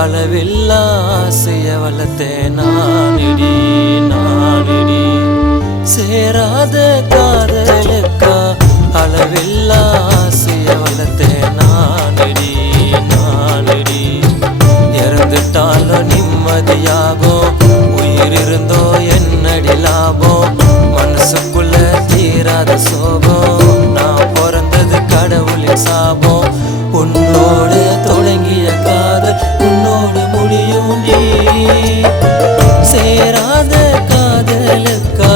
அளவில்லா ஆசைய வளர்த்தேன் நானடி நானடி. சேராத காதலுக்கா அளவில்லா ஆசைய வளர்த்தேன் நானடி நானடி. இறந்துட்டாலும் நிம்மதியாகும், உயிர் இருந்தோ என்னடி லாபம். மனசுக்குள்ள தீராத சோகம், நான் பிறந்தது கடவுளின் சாபம். உன்னோடு தொடங்கிய காதல் உன்னோடு முடியும் நீ. சேராத காதலுக்கா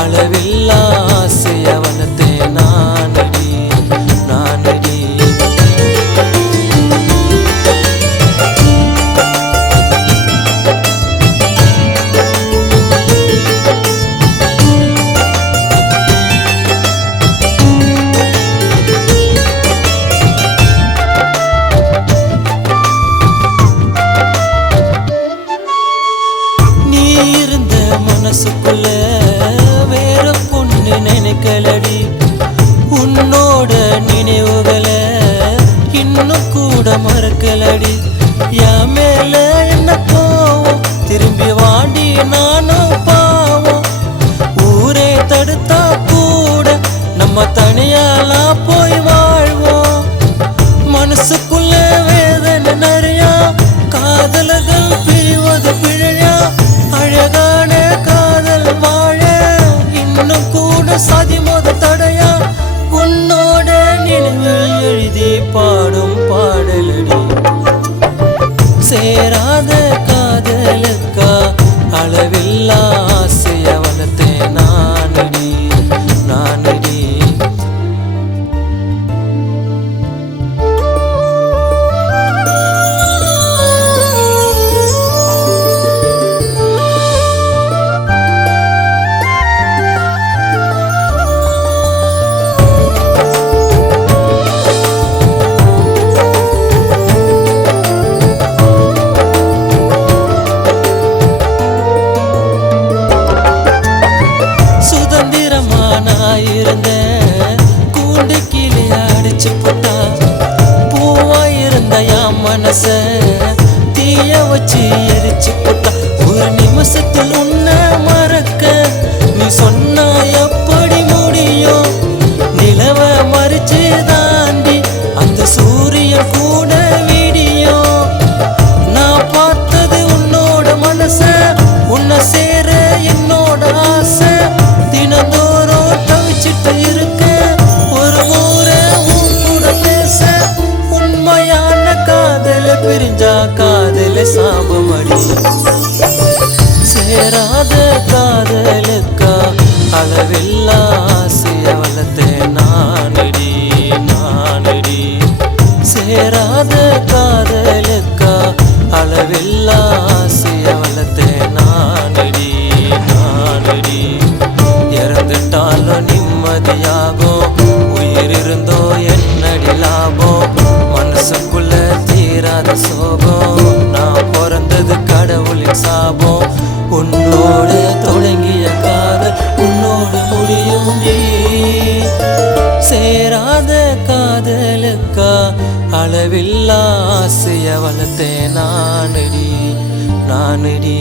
அளவில்லா ஆசைய வளர்த்தேன் நானடி நானடி. மனசுக்குள்ள வேற பொண்ணு நினைக்கலடி, உன்னோட நினைவுகளை இன்னும் கூட மறக்கலடி. என் மேல என்ன கோவம், திரும்பி வாண்டி நானும் பாவம். ஊரே தடுத்தா கூட நம்ம தனியாலா போய் வாழ்வோம். மனசுக்குள்ள வேதனை நிறையா, காதலர்கள் பிரிவது பிழையா. அழகான காதல் வாழ இன்னும் கூட சாதி மோத தடையா. உன்னோட நினைவில் எழுதி பாடும் பாடலடி. சேராத காதலுக்கா அளவில்லா ஆசைய வளர்த்தேன் நானடி நானடி. கூண்டு கீழே அடிச்சு போட்டா பூவாயிருந்த என் மனச தீய வச்சு எரிச்சு போட்டா. ஒரு நிமிஷத்தில் உன்னை மறக்க நீ சொன்னா எப்படி முடியும்? நிலவ மறிச்சு தாண்டி அந்த சூரியன் கூட விடியும். நான் பார்த்தது உன்னோட மனச, உன்னை சேர என்னோட ஆசை. தினந்தோறும் தவிச்சிட்டு இருக்க, ஒரு முறை உன் கூட பேச. உண்மையான காதல பிரிஞ்சா காதல சாபமடி. சேராத காதலுக்கா அளவில்லா ஆசைய வளர்த்தேன் நானடி நானடி. சேராத காதலுக்கா அளவில்லா ஆசைய வளர்த்தேன் நானடி நானடி. இறந்துட்டாலும் நிம்மதியாகும், உயிர் இருந்தோ என்னடி லாபம். மனசுக்குள்ள தீராத சோகம், நான் பிறந்தது கடவுளின் சாபம். உன்னோடு தொடங்கிய காதல் உன்னோடு முடியும் நீ. சேராத காதலுக்கா அளவில்லா ஆசைய வளர்த்தேன் நானடி நானடி.